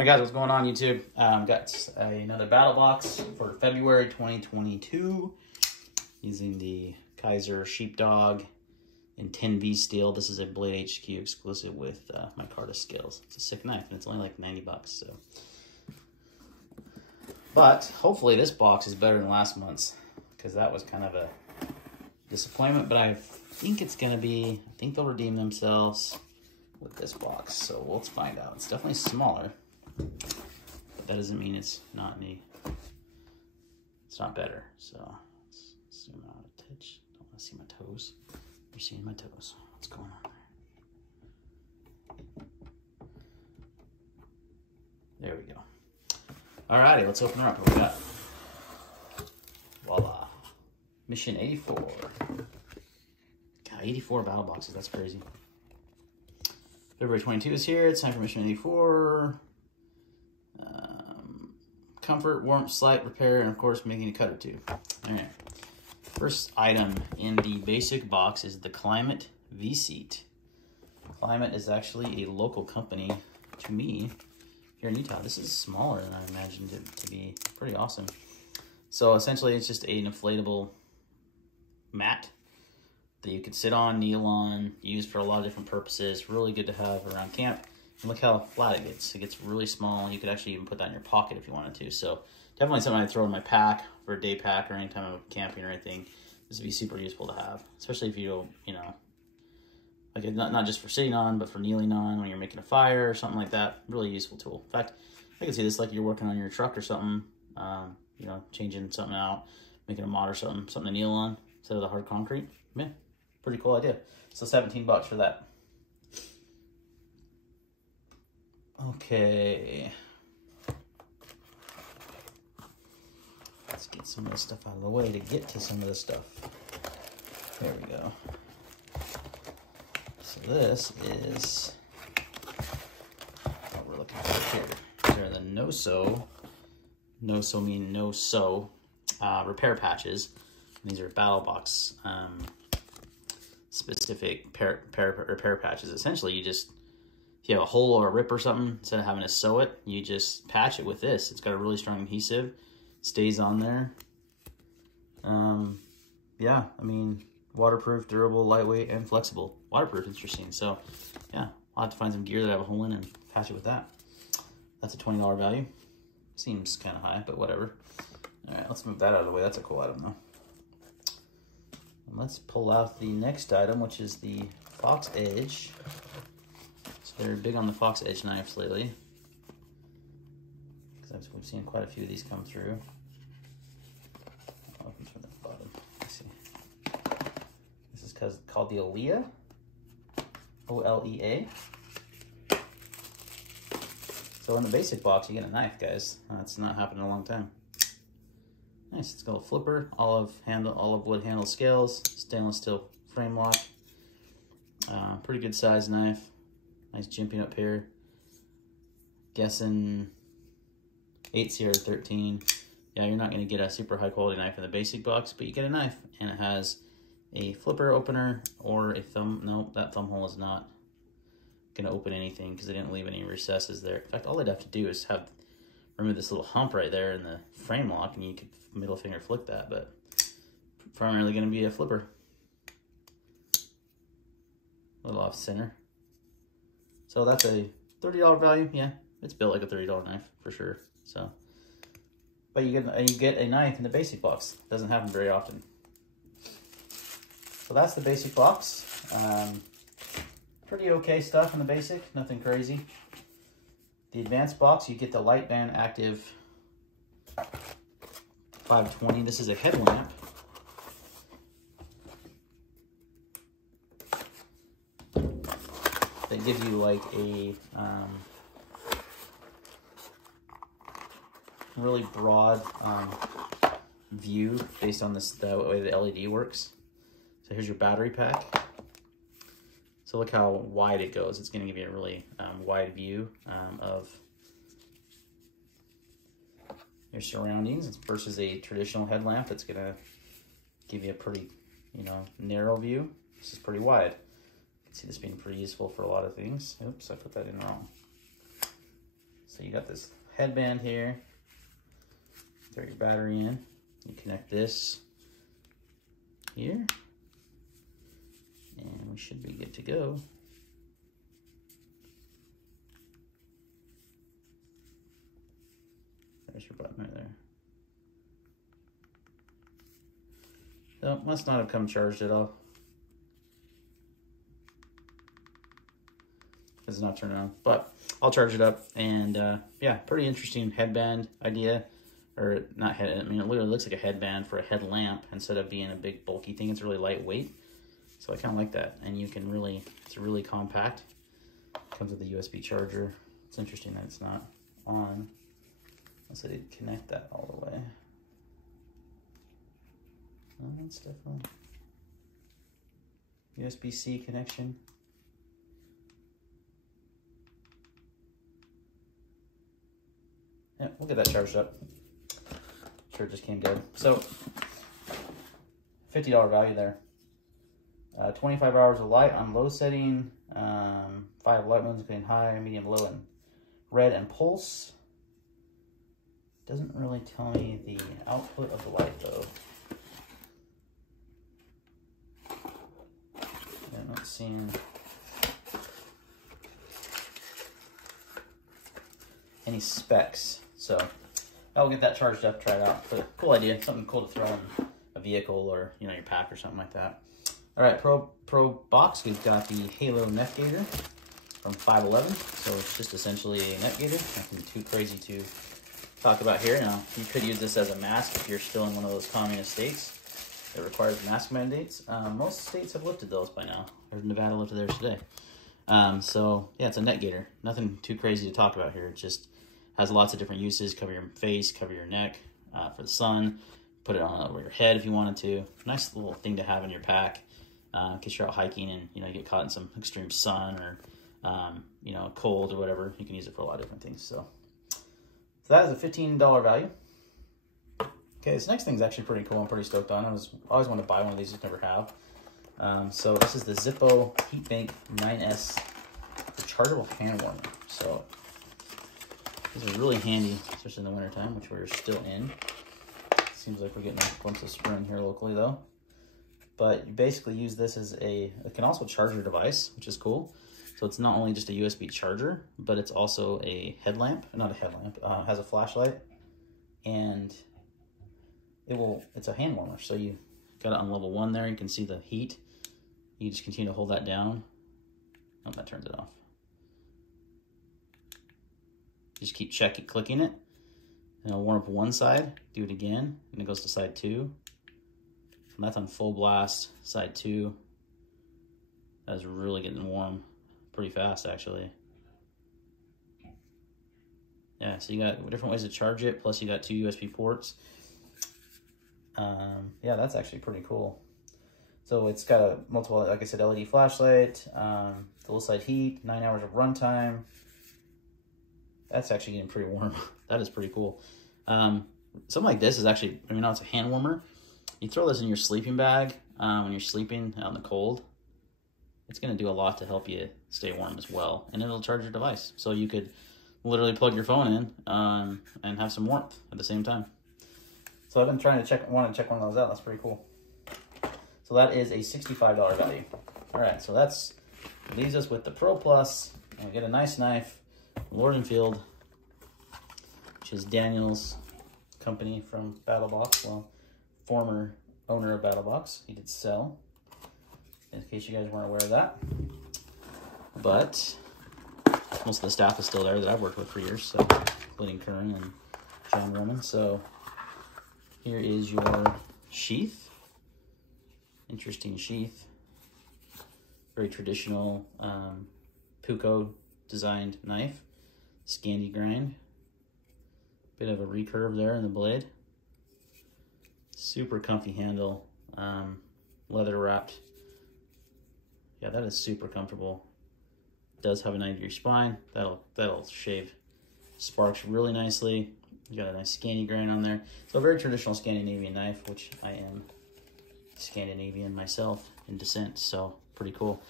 Alright guys, what's going on YouTube? Got another battle box for February 2022 using the Kaiser Sheepdog in 10V steel. This is a Blade HQ exclusive with my Micarta scales. It's a sick knife and it's only like 90 bucks. So, but hopefully this box is better than last month's because that was kind of a disappointment. But I think it's gonna be. I think they'll redeem themselves with this box. So let's find out. It's definitely smaller. But that doesn't mean it's not it's not better. So let's zoom out a touch. Don't want to see my toes. You're seeing my toes. What's going on there? There we go. Alrighty, let's open her up. What we got? Voila. Mission 84. God, 84 battle boxes. That's crazy. February 22 is here. It's time for Mission 84. Comfort, warmth, slight repair, and of course making a cut or two. All right. First item in the basic box is the Climate V-Seat. Climate is actually a local company to me here in Utah. This is smaller than I imagined it to be. Pretty awesome. So essentially it's just an inflatable mat that you could sit on, kneel on, use for a lot of different purposes. Really good to have around camp. And look how flat it gets. It gets really small. You could actually even put that in your pocket if you wanted to. So definitely something I'd throw in my pack for a day pack or anytime I'm camping or anything. This would be super useful to have, especially if you know, like not just for sitting on, but for kneeling on when you're making a fire or something like that. Really useful tool. In fact, I can see this like you're working on your truck or something, you know, changing something out, making a mod or something to kneel on instead of the hard concrete. Man, pretty cool idea. So 17 bucks for that. Okay. Let's get some of this stuff out of the way to get to some of this stuff. There we go. So this is what we're looking for here. They're the no-sew mean no-sew repair patches. And these are Battlbox specific repair patches. Essentially, you just, if you have a hole or a rip or something, instead of having to sew it, you just patch it with this. It's got a really strong adhesive, stays on there. Yeah, I mean, waterproof, durable, lightweight, and flexible. Waterproof, interesting. So, yeah, I'll have to find some gear that I have a hole in and patch it with that. That's a $20 value. Seems kind of high, but whatever. All right, let's move that out of the way. That's a cool item, though. And let's pull out the next item, which is the Fox Edge. They're big on the Fox Edge knives lately, because we've seen quite a few of these come through. I'll open from the bottom. Let's see. This is called the Olea, O-L-E-A. So in the basic box, you get a knife, guys. That's not happened in a long time. Nice. It's got a flipper, olive wood handle scales, stainless steel frame lock. Pretty good size knife. Nice jimping up here. Guessing 8CR13. Yeah, you're not going to get a super high quality knife in the basic box, but you get a knife, and it has a flipper opener or a thumb. Nope, that thumb hole is not going to open anything because they didn't leave any recesses there. In fact, all they'd have to do is remove this little hump right there in the frame lock, and you could middle finger flick that, but primarily going to be a flipper. A little off center. So that's a $30 value. Yeah, it's built like a $30 knife for sure. So, but you get a knife in the basic box. Doesn't happen very often. So that's the basic box. Pretty okay stuff in the basic. Nothing crazy. The advanced box, you get the Lightband Active 520. This is a headlamp. That gives you like a really broad view based on the way the LED works. So here's your battery pack. So look how wide it goes. It's going to give you a really wide view of your surroundings versus a traditional headlamp that's going to give you a pretty, narrow view. This is pretty wide. See this being pretty useful for a lot of things. Oops, I put that in wrong. So you got this headband here. Throw your battery in. You connect this here. And we should be good to go. There's your button right there. So, must not have come charged at all. It's not turning on, but I'll charge it up. And yeah, pretty interesting headband idea. Or not head, I mean, it literally looks like a headband for a headlamp instead of being a big bulky thing. It's really lightweight. So I kind of like that. And you can really, it's really compact. Comes with a USB charger. It's interesting that it's not on. Unless I did connect that all the way. Oh, that's definitely USB-C connection. Yeah, we'll get that charged up. Sure, it just came dead. So, $50 value there. 25 hours of light on low setting. 5 light modes, including high, medium, low, and red and pulse. Doesn't really tell me the output of the light though. I'm not seeing any specs, so I'll get that charged up, try it out. But cool idea, something cool to throw in a vehicle or your pack or something like that. All right, Pro box, we've got the Halo Net Gator from 511. So it's just essentially a net gator. Nothing too crazy to talk about here. Now, you could use this as a mask if you're still in one of those communist states that requires mask mandates. Most states have lifted those by now. Nevada lifted theirs today. So yeah, it's a net gator. Nothing too crazy to talk about here. It just has lots of different uses. Cover your face, cover your neck for the sun. Put it on over your head if you wanted to. Nice little thing to have in your pack in case you're out hiking and you get caught in some extreme sun or cold or whatever. You can use it for a lot of different things. So that is a $15 value. Okay, this next thing is actually pretty cool. I'm pretty stoked on. I always wanted to buy one of these, just never have. So this is the Zippo Heatbank 9S rechargeable hand warmer. So these are really handy, especially in the wintertime, which we're still in. Seems like we're getting a glimpse of spring here locally though. But you basically use this as it can also charge your device, which is cool. So it's not only just a USB charger, but it's also a headlamp, not a headlamp, has a flashlight, and it's a hand warmer. So you got it on level 1 there, you can see the heat. You just continue to hold that down. Oh, that turns it off. Just keep clicking it, and it'll warm up one side, do it again, and it goes to side 2. And that's on full blast, side 2. That is really getting warm pretty fast, actually. Yeah, so you got different ways to charge it, plus you got 2 USB ports. Yeah, that's actually pretty cool. So it's got a multiple, like I said, LED flashlight, full side heat, 9 hours of runtime. That's actually getting pretty warm. That is pretty cool. Something like this is actually, now it's a hand warmer. You throw this in your sleeping bag when you're sleeping out in the cold. It's going to do a lot to help you stay warm as well. And it'll charge your device. So you could literally plug your phone in and have some warmth at the same time. So I've been trying to want to check one of those out. That's pretty cool. So that is a $65 value. All right, so that leaves us with the Pro Plus. And we get a nice knife, Lord & Field, which is Daniel's company from Battlebox. Well, former owner of Battlebox. He did sell, in case you guys weren't aware of that. But most of the staff is still there that I've worked with for years, so including Kern and John Roman. So here is your sheath. Interesting sheath. Very traditional Puco designed knife. Scandi grind. Bit of a recurve there in the blade. Super comfy handle. Leather wrapped. Yeah, that is super comfortable. Does have a 90-degree spine. That'll shave sparks really nicely. You got a nice Scandi grind on there. So a very traditional Scandinavian knife, which I am Scandinavian myself in descent, so pretty cool.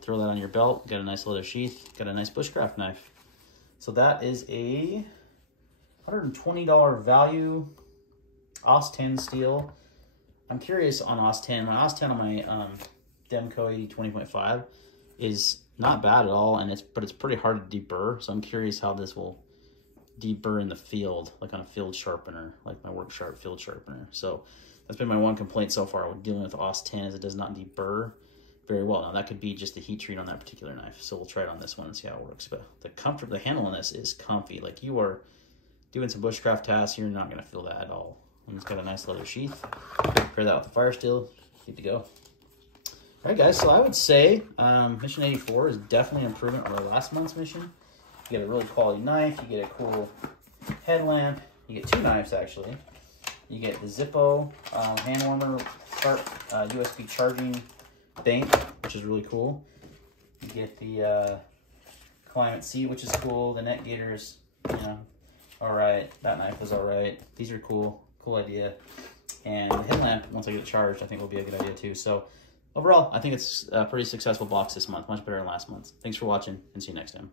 Throw that on your belt. Got a nice leather sheath. Got a nice bushcraft knife. So that is a $120 value OS 10 steel. I'm curious on OS 10. My OS 10 on my Demco 8020.5 is not bad at all, and but it's pretty hard to deburr. So I'm curious how this will deburr in the field, like on a field sharpener, like my Work Sharp field sharpener. So that's been my one complaint so far with dealing with OS 10 is it does not deburr very well. Now that could be just the heat treat on that particular knife. So we'll try it on this one and see how it works. But the handle on this is comfy. Like you are doing some bushcraft tasks, you're not gonna feel that at all. And it's got a nice leather sheath. Pair that with the fire steel, good to go. All right, guys, so I would say Mission 84 is definitely an improvement over last month's mission. You get a really quality knife, you get a cool headlamp, you get 2 knives actually. You get the Zippo hand warmer, sharp USB charging bank, which is really cool. You get the Climate seat, which is cool. The Net Gator's, you know, all right. That knife was all right. These are cool. Cool idea. And the headlamp, once I get it charged, I think will be a good idea too. So overall, I think it's a pretty successful box this month. Much better than last month. Thanks for watching, and see you next time.